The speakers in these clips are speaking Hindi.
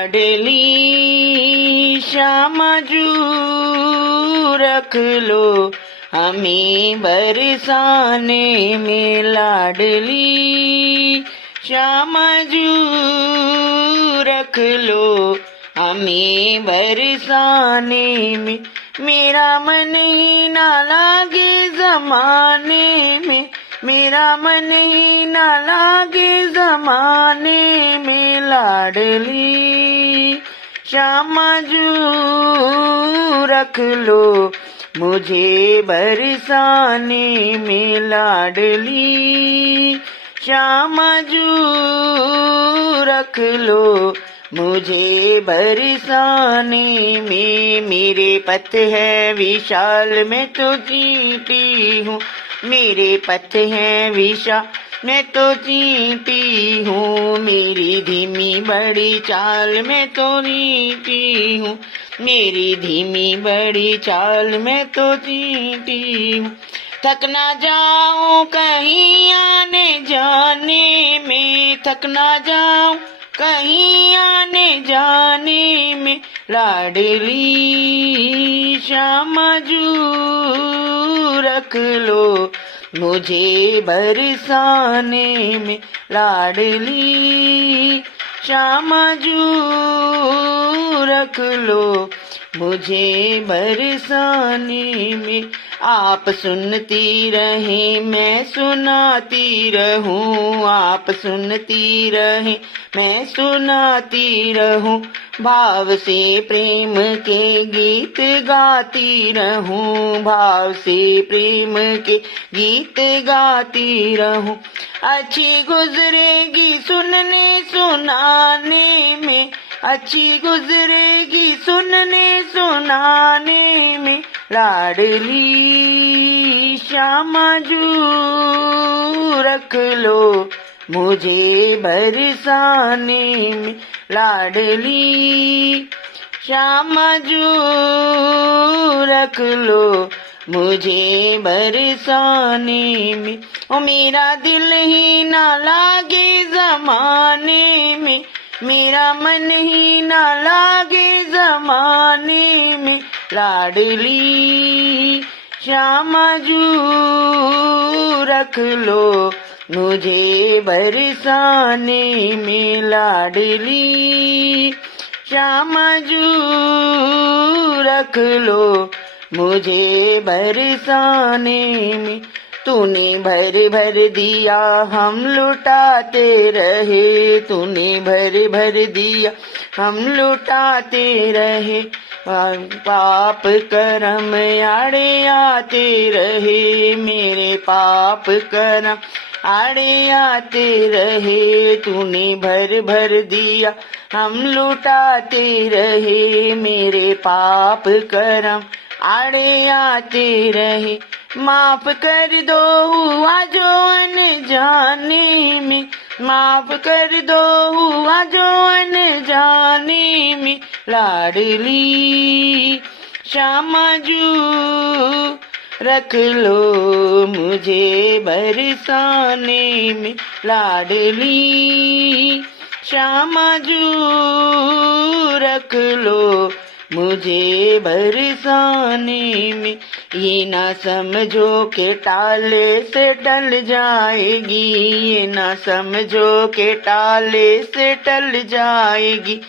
लाडली श्यामा जू रख लो हमें बरसाने में। लाडली श्यामा जू रख लो हमें बरसाने में। मेरा मन ही ना लागे जमाने में, मेरा मन ही ना लागे जमाने में। लाडली श्यामा जू रख लो मुझे बरसाने में। लाडली श्यामा जू रख लो मुझे बरसाने में। मेरे पथ है विशाल मैं तो चींटी हूँ, मेरे पथ है विशाल मैं तो चींटी हूँ। मेरी धीमी बड़ी चाल मैं तो रीठी हूँ, मेरी धीमी बड़ी चाल मैं तो चींटी हूँ। थक ना जाऊं कहीं आने जाने में, थक ना जाऊं कहीं आने जाने में। लाडली श्यामा जू रख लो मुझे बरसाने में। लाडली श्यामा जू रख लो मुझे बरसाने में। आप सुनती रहे मैं सुनाती रहूं, आप सुनती रहे मैं सुनाती रहूं। भाव से प्रेम के गीत गाती रहूं, भाव से प्रेम के गीत गाती रहूं। अच्छी गुजरेगी सुनने सुनाने में, अच्छी गुजरेगी सुनने सुनाने में। लाडली श्यामा जू रख लो मुझे बरसाने में। लाडली श्यामा जू रख लो मुझे बरसाने में। ओ मेरा दिल ही ना लागे जमाने में, मेरा मन ही ना लागे जमाने में। लाडली श्यामा जू रख लो मुझे बरसाने में। लाडली श्यामा जू रख लो मुझे बरसाने में। तूने भर भर दिया हम लुटाते रहे, तूने भर भर दिया हम लुटाते रहे। पाप कर्म आड़े आते रहे, मेरे पाप कर्म आड़े आते रहे। तूने भर भर दिया हम लुटाते रहे, मेरे पाप कर्म आड़े आते रहे। माफ कर दो हुआ जो अनजाने में, माफ कर दो हुआ जो अनजाने में। लाडली श्यामा जू रख लो मुझे बरसाने में। लाडली श्यामा जू रख लो मुझे बरसाने में। ये ना समझो के टाले से टल जाएगी, ये ना समझो के टाले से टल जाएगी।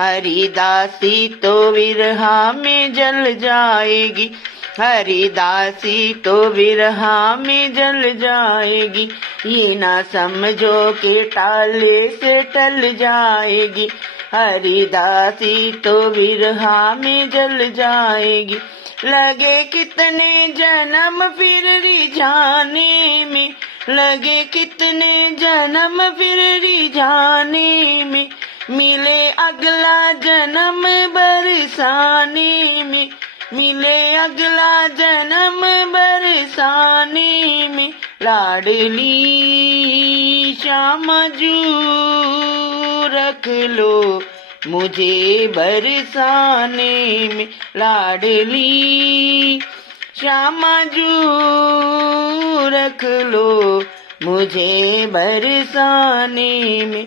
हरिदासी तो विरहा में जल जाएगी, हरिदासी तो विरहा में जल जाएगी। ये ना समझो के टाले से टल जाएगी, हरिदासी तो विरहा में जल जाएगी। लगे कितने जन्म फिर रिझाने में, लगे कितने जन्म फिर रिझाने में। मिले अगला जन्म बरसाने में, मिले अगला जन्म बरसाने में। लाडली श्यामा जू रख लो मुझे बरसाने में। लाडली श्यामा जू रख लो मुझे बरसाने में।